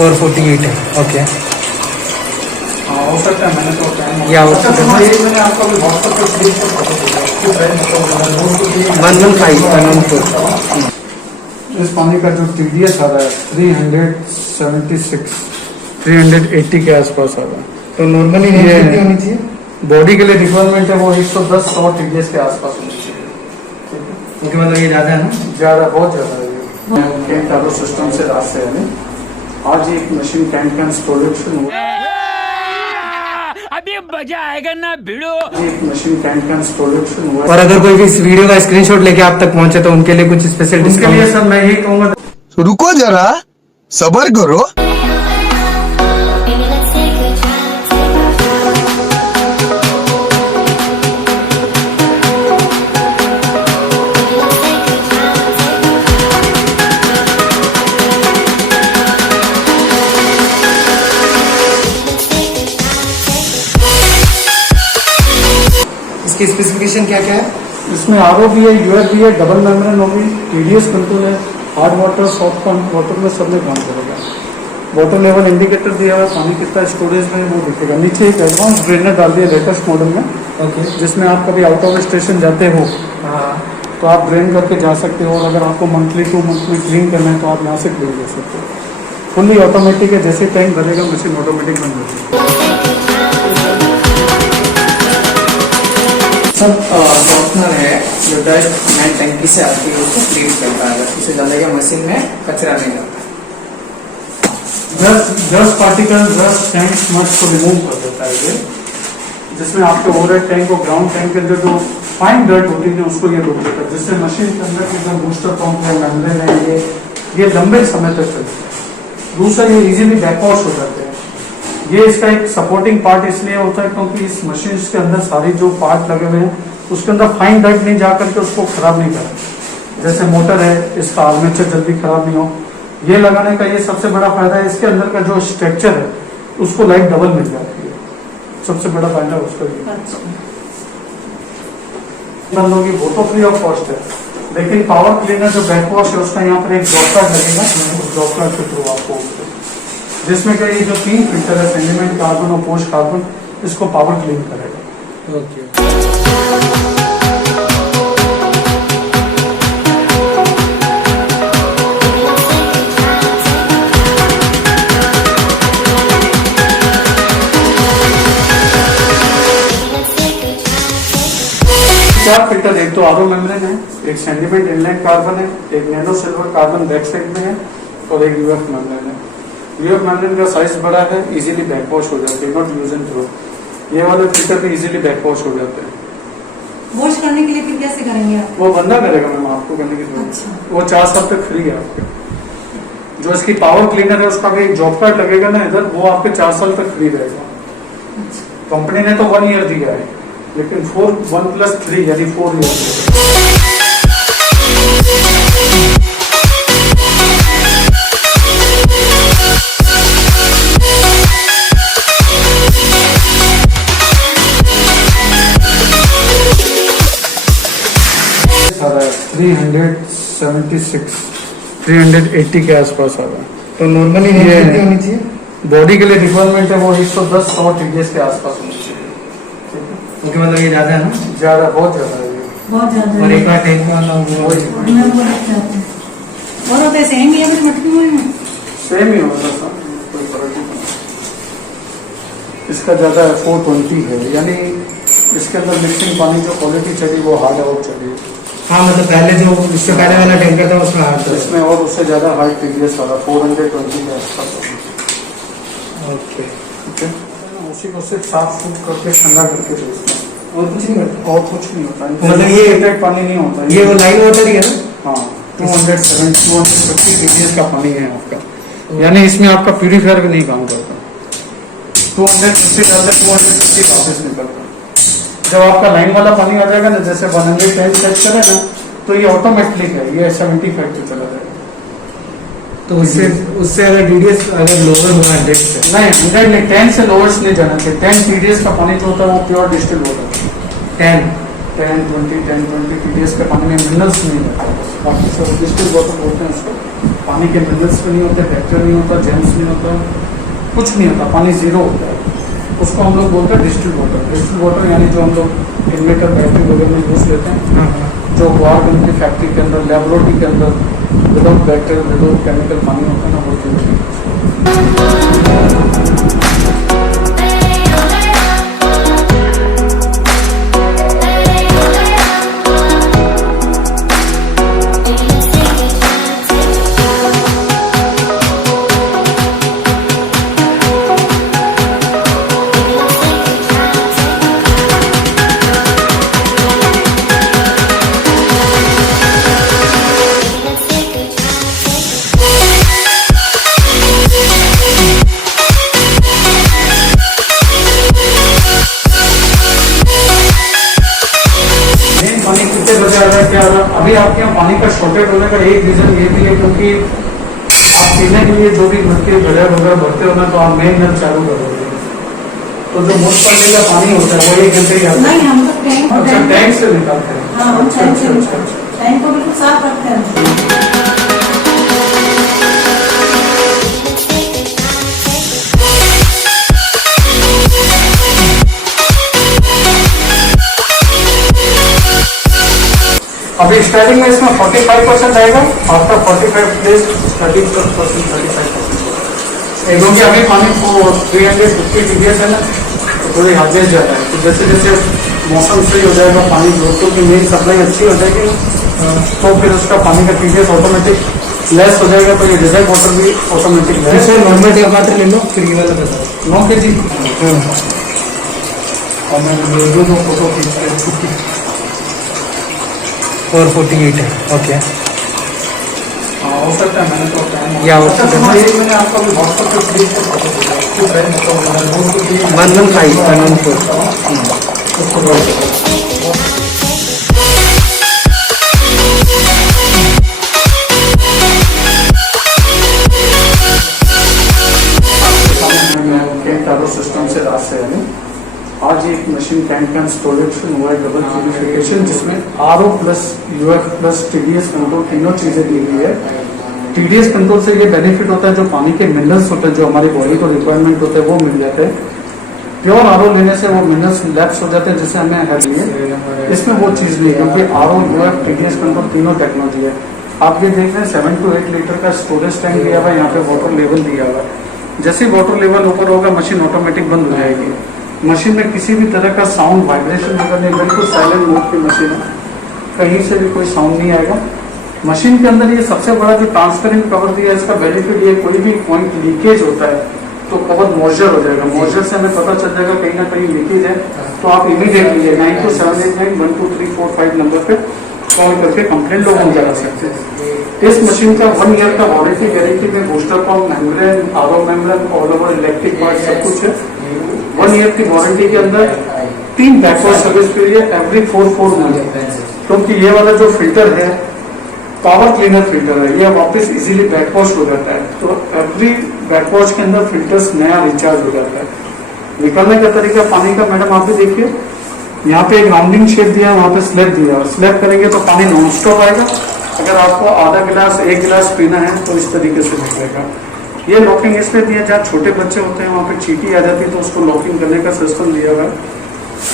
और 48 है। ओके, हो सकता है, मैंने तो या हो सकता है मैंने आपको अभी व्हाट्सएप पे स्क्रीन पर फोटो भेजा है। 115 इस पानी का जो TDS आ रहा है 376 380 के आसपास आ रहा है। तो नॉर्मली ये कितनी होनी चाहिए? बॉडी के लिए रिक्वायरमेंट है वो 110-100 TDS के आसपास होनी चाहिए। ओके, मतलब ये ज़्यादा है ना? ज़्यादा, बहुत ज़्यादा है ये। कैन टारो सिस्टम से रास्ते है नहीं। आज एक मशीन कैन प्रोडक्शन हुआ, अभी मजा आएगा ना भिड़ो। एक मशीन कैन प्रोडक्शन हुआ। और अगर कोई भी इस वीडियो का स्क्रीनशॉट लेके आप तक पहुंचे तो उनके लिए कुछ स्पेशल उसके लिए सर मैं यही कहूँगा, रुको जरा, सबर करो। इसकी स्पेसिफिकेशन क्या क्या है? इसमें RO भी है, UF भी है, डबल मेम्ब्रेन होगी, TDS कंट्रोल है, हार्ड वाटर, सॉफ्ट वाटर में सब में काम करेगा। वाटर लेवल इंडिकेटर दिया हुआ है, पानी कितना स्टोरेज में है वो दिखेगा। नीचे एक एडवांस ड्रेनर डाल दिया लेटेस्ट मॉडल में, ओके, जिसमें आप कभी आउट ऑफ स्टेशन जाते हो हाँ, तो आप ड्रेन करके जा सकते हो, और अगर आपको मंथली 2 मंथ में क्लीन करना है तो आप यहाँ से क्लीन कर सकते हो। फुल्ली ऑटोमेटिक है, जैसे टैंक भरेगा मशीन ऑटोमेटिक बंद हो जाएगी। सब सॉफ्टनर है जो डस्ट मैन टैंकी से आती है उसको क्लीन करता है, उसे डालेगा मशीन में, कचरा नहीं लगता। Dust particle, dust tank smudge को रिमूव कर देता है ये, जिसमें आपके ओवरहेड टैंक और ग्राउंड टैंक के अंदर जो फाइन डर्ट होती है उसको ये रोक देता है, जिससे मशीन के अंदर के जो बूस्टर पंप है, मेम्ब्रेन है, ये लंबे समय तक चलते हैं। दूसरा, ये इजीली बैकवॉश हो जाते हैं। ये इसका एक सपोर्टिंग पार्ट इसलिए होता है क्योंकि इस मशीन के अंदर सारी जो पार्ट लगे हुए हैं उसके अंदर फाइन डर्ट नहीं जा करके उसको खराब नहीं करें। जैसे मोटर है, इसका आर्मेचर जल्दी खराब नहीं हो। ये लगाने का ये सबसे बड़ा फायदा है, इसके अंदर का जो स्ट्रक्चर है उसको लाइट डबल मिल जाती है, सबसे बड़ा फायदा उसका ये बंद होगी। वो तो फ्री ऑफ कॉस्ट है, लेकिन पावर क्लीनर जो बैकवॉश है उसका यहाँ पर एक ड्रॉप कार्ड लगेगा, उस ड्रॉप कार्ड के थ्रू आपको, जिसमें क्या ये जो 3 फिल्टर है, सेंडिमेंट कार्बन और पोस्ट कार्बन, इसको पावर क्लीन करेगा। ओके, 4 फिल्टर, एक तो RO मेम्ब्रेन है, एक सेंडिमेंट इनलाइन कार्बन है, एक nano silver carbon back side में है, और एक UF मेम्ब्रेन है। UF मेम्ब्रेन का साइज बड़ा है, इजीली बैकवॉश हो जाती है, नॉट यूज एंड थ्रो। ये वाले फिल्टर भी इजीली बैकवॉश हो जाते हैं। वॉश करने के लिए फिर कैसे करेंगे आप? वो बंदा करेगा मैम, आपको करने की जरूरत अच्छा। नहीं। वो 4 साल तक फ्री है आपके। जो इसकी पावर क्लीनर है उसका भी एक जॉब कार्ड लगेगा ना इधर, वो आपके 4 साल तक फ्री रहेगा। कंपनी ने तो 1 ईयर दिया है, लेकिन 1+3 यानी 4 ईयर। 376 380 के आसपास आ रहा है। तो नॉर्मली ये कितनी होनी चाहिए? बॉडी के लिए रिक्वायरमेंट है वो 110-100 TDS के आसपास होनी चाहिए। ओके, मतलब ये ज़्यादा है ना? ज़्यादा, बहुत ज़्यादा है ये। बहुत ज्यादा और एक बार टैंक में और होते सेम ही है फिर मटकी में सेम ही होगा सर, कोई फर्क नहीं पड़ता। इसका ज़्यादा है 420 है, यानी इसके अंदर मिक्सिंग पानी जो क्वालिटी चली वो हार्ड आउट चली। हाँ, मतलब पहले जो इससे पहले वाला टैंकर था उसमें हार्ड था। इसमें और उससे ज़्यादा हाई TDS वाला 420 के आसपास होगा। ओके, ठीक है, उसी को सिर्फ साफ सूफ करके ठंडा करके भेजते हैं, और कुछ नहीं करता? और कुछ नहीं होता। मतलब ये डायरेक्ट पानी नहीं होता ये वो लाइन वाटर ही है ना? हाँ, 250 TDS का पानी है आपका, यानी इसमें आपका प्यूरीफायर भी नहीं काम करता। 250 डालते 250 वापस निकलता। जब आपका लाइन वाला पानी आ जाएगा ना, जैसे 110 सेट करे ना, तो ये ऑटोमेटिक है, ये 75 पे चला जाएगा। तो उससे अगर TDS अगर लोअर हुआ 100 से, नहीं 100 नहीं, 10 से लोअर्स नहीं जाना चाहिए। 10 TDS का पानी जो होता है वो प्योर डिस्टिल होता है। 10, 20 TDS के पानी में मिनरल्स नहीं रहता, बाकी सब डिस्टिल वाटर बोलते हैं उसको। पानी के मिनरल्स भी नहीं होते, बैक्टीरिया नहीं होता, जेम्स नहीं होता, कुछ नहीं होता, पानी जीरो होता है। उसको हम लोग बोलते हैं डिस्टिल वाटर। डिस्टिल वाटर यानी जो हम लोग इन्वर्टर बैटरी वगैरह में यूज लेते हैं, जो वार गन की फैक्ट्री के अंदर, लेबोरेटरी के अंदर विदाउट बैक्टीरिया विदाउट केमिकल पानी होता है ना, वो पानी कितने बजे आ रहा है, क्या आ रहा है? अभी आपके यहाँ पानी का शॉर्टेज होने का एक रीजन ये भी है क्योंकि आप पीने के लिए जो भी घर के घड़े वगैरह भरते हो ना, तो आप मेन नल चालू करोगे, तो जो मुझ पानी का पानी होता है वो 1 घंटे ही आता है। नहीं, हम तो टैंक अच्छा, टैंक से निकालते हैं। हाँ, हम अच्छा टैंक से अच्छा अच्छा अच्छा। टैंक को बिल्कुल साफ रखते हैं। अभी स्टार्टिंग में इसमें 45% आएगा, आफ्टर 45 डेज 30%, 35%। क्योंकि अभी पानी को 350 TBS है ना, तो थोड़ी हार्डनेस ज़्यादा है। तो जैसे जैसे मौसम सही हो जाएगा, पानी ग्रोथों की मेन सप्लाई अच्छी हो जाएगी, तो फिर उसका पानी का TBS ऑटोमेटिक लेस हो जाएगा, तो ये डिजर्ट वाटर भी ऑटोमेटिक लेस। नॉर्मल वाटर ले लो, फ्री वाला बता 9 kg। और मैं दो फोटो खींचते 448 है। ओके, हाँ हो सकता है, मैंने तो टाइम या हो अच्छा, सकता है। तुम्हारे एक मैंने आपका भी व्हाट्सएप पे क्लिक कर फोटो भेजा है। क्यों है, मतलब 115 114। उसको बोल दो। सिस्टम से रात से है। आज एक मशीन टैंक का इंस्टॉलेशन हुआ है, डबल प्यूरिफिकेशन, जिसमें RO plus UF plus TDS control तीनों चीजें दी हुई है। TDS कंट्रोल से ये बेनिफिट होता है, जो पानी के मिनरल्स होते हैं जो हमारी बॉडी को रिक्वायरमेंट होते हैं वो मिल जाते हैं। प्योर RO लेने से वो मिनरल्स लैप्स हो जाते हैं, जिससे हमें हेल्प है। इसमें वो चीज नहीं, क्योंकि RO UF TDS कंट्रोल तीनों टेक्नोलॉजी है। आप ये देख रहे हैं 7 to 8 लीटर का स्टोरेज टैंक दिया हुआ है, यहाँ पे वाटर लेवल दिया हुआ है। जैसे वाटर लेवल ऊपर होगा, मशीन ऑटोमेटिक बंद हो जाएगी। मशीन में किसी भी तरह का साउंड वाइब्रेशन वगैरह नहीं, बिल्कुल साइलेंट मोड की मशीन है, कहीं से भी कोई साउंड नहीं आएगा। मशीन के अंदर ये सबसे बड़ा जो ट्रांसपेरेंट कवर दिया है, इसका बेनिफिट ये, कोई भी पॉइंट लीकेज होता है तो कवर मॉइस्चर हो जाएगा। मॉइस्चर से हमें पता चल जाएगा कहीं ना कहीं लीकेज है, तो आप इमीडिएटली 9278912345 नंबर पे कॉल करके कंप्लेंट लोग हम करा सकते हैं। इस मशीन का 1 ईयर का वारंटी गारंटी में booster pump, membrane, RO membrane, all over electric part सब कुछ है। 1 ईयर की वारंटी के अंदर 3 backward service period every 4 month. क्योंकि ये वाला जो फिल्टर है पावर क्लीनर फिल्टर है, ये वापस इजीली बैकवॉश हो जाता है, तो एवरी बैकवॉश के अंदर फिल्टर्स नया रिचार्ज हो जाता है। निकलने का तरीका पानी का, मैडम आप भी देखिए, यहाँ पे एक राउंडिंग शेप दिया है, वहाँ पे स्लैब दिया है। स्लैब करेंगे तो पानी नॉन स्टॉप आएगा। अगर आपको आधा गिलास 1 गिलास पीना है तो इस तरीके से निकलेगा। ये लॉकिंग इसलिए दिया, जहाँ छोटे बच्चे होते हैं वहाँ पे चींटी आ जाती है, तो उसको लॉकिंग करने का सिस्टम दिया हुआ है।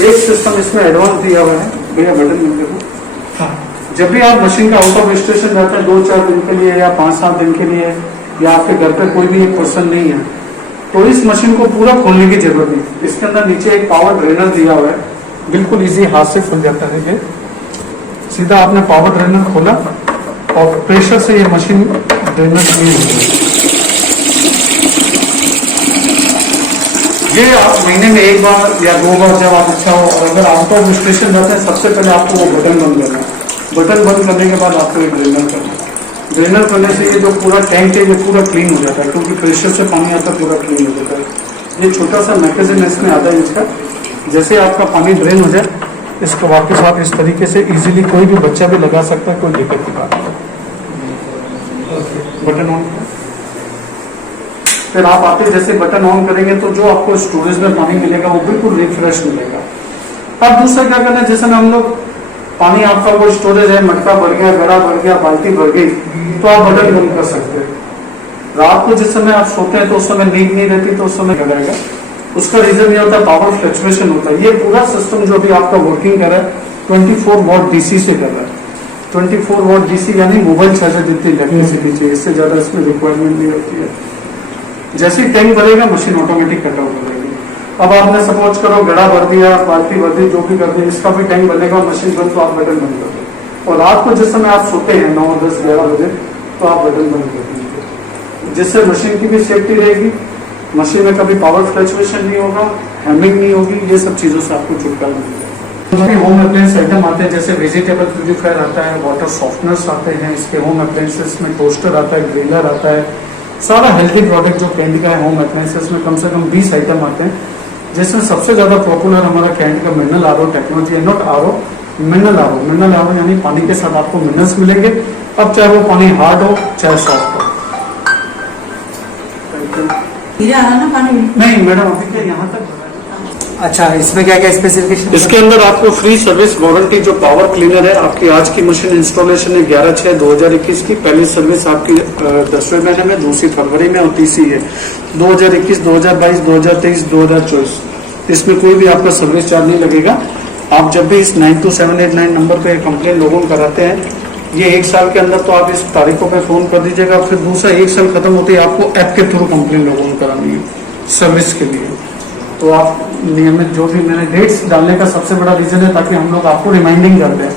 एक सिस्टम इसमें एडवांस दिया हुआ है, भैया बटन मिल देखो। जब भी आप मशीन का आउट ऑफ स्टेशन जाते हैं 2-4 दिन के लिए या 5-7 दिन के लिए, या आपके घर पे कोई भी एक पर्सन नहीं है, तो इस मशीन को पूरा खोलने की जरूरत नहीं। इसके अंदर नीचे एक पावर ड्रेनर दिया हुआ है, बिल्कुल इजी, हाथ से खुल जाता है। ये सीधा आपने पावर ड्रेनर खोला और प्रेशर से ये मशीन ड्रेनर क्लीन हो गई। ये आप महीने में 1 बार या 2 बार जब आप अच्छा हो, और अगर आउट ऑफ स्टेशन जाते हैं सबसे पहले आपको वो बटन बंद करना है। बटन बंद करने के बाद आपको ये ड्रेनर करना है। ड्रेनर करने से ये जो पूरा टैंक है ये पूरा क्लीन हो जाता है, क्योंकि प्रेशर से पानी आता है, पूरा क्लीन हो जाता है। ये छोटा सा मैकेनिज्म इसमें आता है इसका, जैसे आपका पानी ड्रेन हो जाए, इसको वापस आप इस तरीके से इजीली कोई भी बच्चा भी लगा सकता है, कोई दिक्कत की बात नहीं। बटन ऑन, फिर आप आते जैसे बटन ऑन करेंगे तो जो आपको स्टोरेज में पानी मिलेगा वो बिल्कुल रिफ्रेश मिलेगा। अब दूसरा क्या करना है, जैसे हम लोग पानी आपका कोई स्टोरेज है, मटका भर गया, घड़ा भर गया, बाल्टी भर गई, तो आप बटन बंद कर सकते हैं। रात को जिस समय आप सोते हैं तो उस समय नींद नहीं रहती, तो उस समय क्या रहेगा, उसका रीजन ये होता है पावर फ्लक्चुएशन होता है। ये पूरा सिस्टम जो भी आपका वर्किंग कर रहा है 24 वॉट डीसी से कर रहा है। 24 वॉट डीसी यानी मोबाइल चार्जर जितनी इलेक्ट्रिसिटी चाहिए, इससे ज्यादा इसमें रिक्वायरमेंट नहीं होती है। जैसे ही टैंक भरेगा मशीन ऑटोमेटिक कट आउट हो जाएगी। अब आपने सपोज करो घड़ा भर दिया, बाल्टी भर दी, जो भी कर दिया, इसका भी टैंक बनेगा, मशीन बंद, तो आप बटन बंद कर दो। और रात को जिस समय आप सोते हैं 9, 10, 11 बजे, तो आप बटन बंद कर दीजिए, जिससे मशीन की भी सेफ्टी रहेगी, मशीन में कभी पावर फ्लक्चुएशन नहीं होगा, हैमिंग नहीं होगी, ये सब चीजों से आपको छुटकारा मिलेगा। होम अप्लायंस आइटम आते हैं, जैसे वेजिटेबल प्यूरिफायर आता है, वाटर सॉफ्टनर्स आते हैं, इसके होम अप्लायंसेस में टोस्टर आता है, ग्रिलर आता है, सारा हेल्थी प्रोडक्ट जो कैंट का है होम अप्लायंसेस में कम से कम 20 आइटम आते हैं, जिसमें सबसे ज्यादा पॉपुलर हमारा कैंट का मिनरल आरओ टेक्नोलॉजी है। Not RO, mineral RO. Mineral RO यानी पानी के साथ आपको मिनरल्स मिलेंगे, अब चाहे वो पानी हार्ड हो चाहे सॉफ्ट हो। हीरा आ रहा ना पानी में? नहीं मैडम, अभी क्या यहाँ तक। अच्छा, इसमें क्या क्या स्पेसिफिकेशन? इसके अंदर आपको फ्री सर्विस वारंटी, जो पावर क्लीनर है आपकी आज की मशीन इंस्टॉलेशन है 11/6/2021 की, पहली सर्विस आपकी 10वें महीने में, दूसरी फरवरी में और तीसरी है 2021, 2022, 2023, 2024। इसमें कोई भी आपका सर्विस चार्ज नहीं लगेगा। आप जब भी इस 92789 नंबर पे कंप्लेन लोगों कराते हैं, ये 1 साल के अंदर तो आप इस तारीखों पे फोन कर दीजिएगा, फिर दूसरा 1 साल खत्म होते ही आपको ऐप के थ्रू कंप्लेन लोगों को करानी है सर्विस के लिए। तो आप नियमित जो भी मैंने डेट्स डालने का सबसे बड़ा रीजन है ताकि हम लोग आपको रिमाइंडिंग कर दें।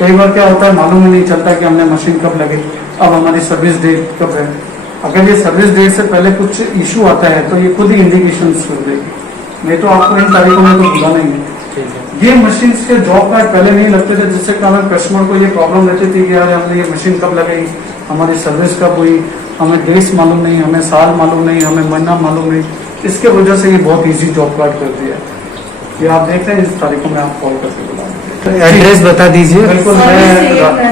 कई बार क्या होता है, मालूम ही नहीं चलता कि हमने मशीन कब लगे, अब हमारी सर्विस डेट कब है। अगर ये सर्विस डेट से पहले कुछ इशू आता है तो ये खुद ही इंडिकेशन कर देगी, नहीं तो आपको इन तारीखों में तो बुलाना ही नहीं। ये मशीन के जॉब कार्ड पहले नहीं लगते थे, जिससे कारण कस्टमर को ये प्रॉब्लम रहती थी कि यार हमने ये मशीन कब लगाई, हमारी सर्विस कब हुई, हमें डेट्स मालूम नहीं, हमें साल मालूम नहीं, हमें महीना मालूम नहीं। इसके वजह से ये बहुत इजी जॉब कार्ड कर दिया है। ये आप देख रहे हैं, इस तारीखों में आप कॉल करके बुला। एड्रेस बता दीजिए। बिल्कुल,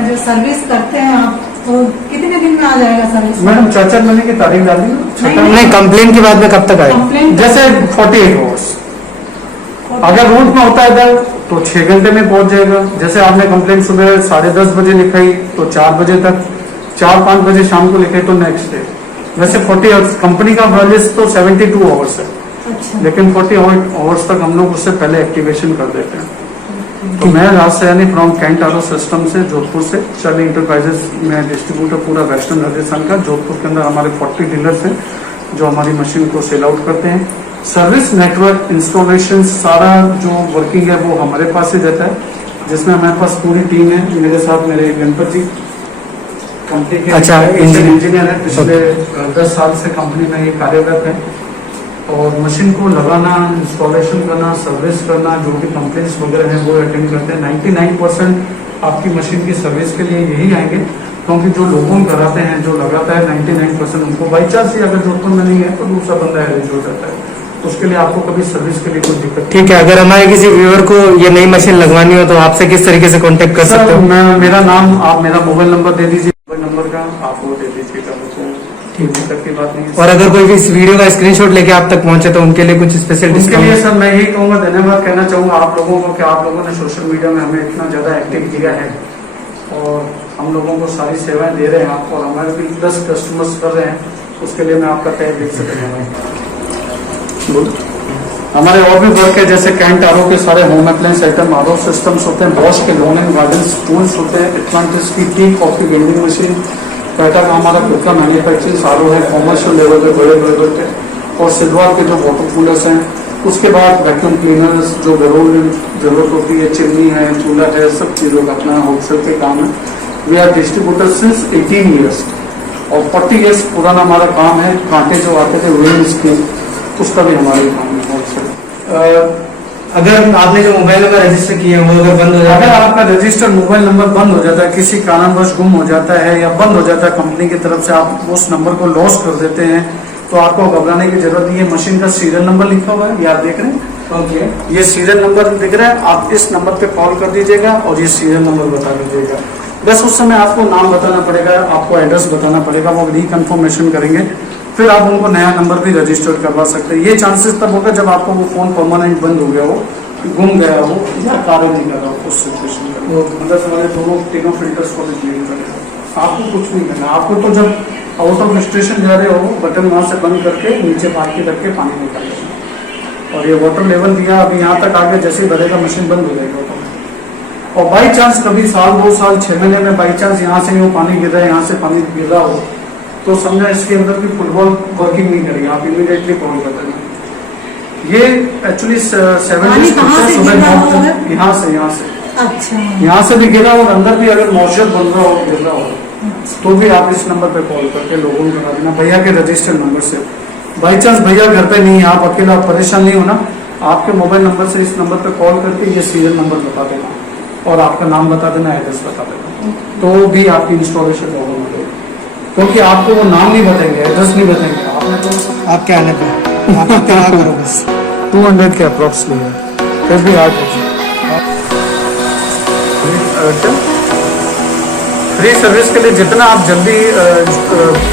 जो सर्विस करते हैं आप, तो कितने दिन में आ जाएगा सर्विस? मैडम 4 महीने की तारीख डाल दी ना। नहीं, कंप्लेन के बाद में कब तक आएगा? कंप्लेन जैसे 48 आवर्स, अगर रूट में होता है इधर तो 6 घंटे में पहुंच जाएगा। जैसे आपने कंप्लेन सुबह 10:30 बजे लिखाई तो 4 बजे तक, 4-5 बजे शाम को लिखे तो नेक्स्ट डे। वैसे 40 आवर्स कंपनी का वैलिस तो 72 आवर्स है, अच्छा। लेकिन 40 आवर्स तक हम लोग उससे पहले एक्टिवेशन कर देते हैं। तो मैं राज सयानी फ्रॉम कैंट आरओ सिस्टम से, जोधपुर से, शर्ली इंटरप्राइजेस में डिस्ट्रीब्यूटर पूरा वेस्टर्न राजस्थान का। जोधपुर के अंदर हमारे 40 डीलर्स हैं जो हमारी मशीन को सेल आउट करते हैं। सर्विस नेटवर्क इंस्टॉलेशन सारा जो वर्किंग है वो हमारे पास ही रहता है, जिसमें हमारे पास पूरी टीम है। मेरे साथ मेरे गणपत जी कंपनी के अच्छा, इंजीनियर है, पिछले 10 साल से कंपनी में ये कार्यरत है। और मशीन को लगाना, इंस्टॉलेशन करना, सर्विस करना, जो भी कंप्लेंट्स वगैरह हैं वो अटेंड करते हैं। 99% आपकी मशीन की सर्विस के लिए यही आएंगे, क्योंकि जो लोगों कराते हैं, जो लगाता है 99% उनको बाई चांस ही अगर जोधपुर में नहीं है तो दूसरा बंदा अरेंज हो जाता है। उसके लिए आपको कभी सर्विस के लिए कोई दिक्कत ठीक है। अगर हमारे किसी व्यूअर को ये नई मशीन लगवानी हो तो आपसे किस तरीके से कांटेक्ट कर सकते हो? मेरा नाम, आप मेरा मोबाइल नंबर दे दीजिए, मोबाइल नंबर का आप वो दे दीजिएगा मुझको, कोई दिक्कत की बात नहीं है। और अगर कोई भी इस वीडियो का स्क्रीनशॉट लेके आप तक पहुंचे तो उनके लिए कुछ स्पेशल उसके लिए डिस्काउंट? सर मैं यही कहूँगा, धन्यवाद कहना चाहूँगा आप लोगों को कि आप लोगों ने सोशल मीडिया में हमें इतना ज़्यादा एक्टिव किया है और हम लोगों को सारी सेवाएं दे रहे हैं आप, और हमारे भी 10 कस्टमर्स कर रहे हैं, उसके लिए मैं आपका तय देख सकता हूँ। हमारे और भी वर्क है, जैसे कैंट आरओ के सारे home appliance item, RO systems होते हैं, बॉश के लॉन एंड गार्डन टूल्स होते हैं, एटलांटिस की tea coffee vending machine, PETA का हमारा खुद का मैन्युफैक्चरिंग आरओ है, कॉमर्शियल लेवल पे बड़े बड़े पे, और सिल्वर के जो वाटर कूलर्स हैं। उसके बाद वैक्यूम क्लीनर्स जो घरों में जरूरत होती है, चिमनी है, चूल्हा है, सब चीज़ों का अपना होलसेल के काम है। We are distributor since 18 years और 40 ईयर्स पुराना हमारा काम है। कांटे जो आते थे विंड स्क्रीन, उसका भी हमारे काम है होलसेल। अगर आपने जो मोबाइल नंबर रजिस्टर किया वो अगर बंद हो जाता अगर है, आपका रजिस्टर्ड मोबाइल नंबर बंद हो जाता है, किसी कारणवश गुम हो जाता है या बंद हो जाता है कंपनी की तरफ से, आप उस नंबर को लॉस कर देते हैं, तो आपको घबराने की जरूरत नहीं है। मशीन का सीरियल नंबर लिखा हुआ है, ये आप देख रहे हैं। ओके, ये सीरियल नंबर दिख रहा है, आप इस नंबर पे कॉल कर दीजिएगा और ये सीरियल नंबर बता दीजिएगा। बस उस समय आपको नाम बताना पड़ेगा, आपको एड्रेस बताना पड़ेगा, वो रिकन्फर्मेशन करेंगे, फिर आप उनको नया नंबर भी रजिस्टर करवा सकते हैं। ये चांसेस तब होगा जब आपको वो फोन परमानेंट बंद हो गया हो, गुम गया हो या कार्य नहीं कर रहा हो उस सिचुएशन में अंदर से वाले दोनों तीनों फिल्टर्स को भी क्लीन करेगा। आपको कुछ नहीं करना, आपको तो जब आउट ऑफ स्टेशन जा रहे हो बटन वहाँ से बंद करके नीचे बाल्टी रख के पानी निकाल लेना। और ये वाटर लेवल दिया अभी यहाँ तक आगे जैसे ही भरेगा मशीन बंद हो जाएगी ऑटोमेटिक। और बाई चांस कभी साल 2 साल 6 महीने में बाई चांस यहाँ से वो पानी गिर रहा है, यहाँ से पानी गिर रहा हो तो समझा इसके अंदर की फुटबॉल वर्किंग नहीं करेगी, आप इमीडिएटली कॉल कर देना। ये एक्चुअली 7 पानी कहाँ से गिर रहा होगा? यहाँ से अच्छा, यहाँ से भी गिरा और अंदर भी अगर मॉइस्चर बन रहा हो गिर रहा हो तो भी आप इस नंबर पे कॉल करके लोगों को करा देना, भैया के रजिस्टर्ड नंबर से। बाई चांस भैया घर पे नहीं है, आप अकेला परेशान नहीं होना, आपके मोबाइल नंबर से इस नंबर पे कॉल करके ये सीरियल नंबर बता देना और आपका नाम बता देना, एड्रेस बता देना, तो भी आपकी इंस्टॉलेशन प्रॉब्लम हो जाएगी। क्योंकि आपको वो नाम नहीं बताएंगे, एड्रेस नहीं बताएंगे, आपने तो आप क्या आने पे आप क्या करो बस 200 के अप्रोक्स लिया फिर भी आज फ्री सर्विस के लिए जितना आप जल्दी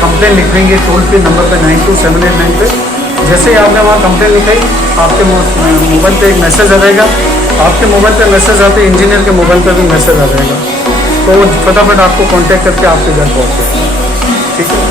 कंप्लेन लिखेंगे टोल फ्री नंबर पे 92789 पे, जैसे ही आपने वहाँ कंप्लेन लिखाई आपके मोबाइल पे एक मैसेज आ जाएगा, आपके मोबाइल पे मैसेज आते इंजीनियर के मोबाइल पे भी मैसेज आ जाएगा, तो फटाफट आपको कांटेक्ट करके आपके घर पहुँच जाएगा। ठीक है।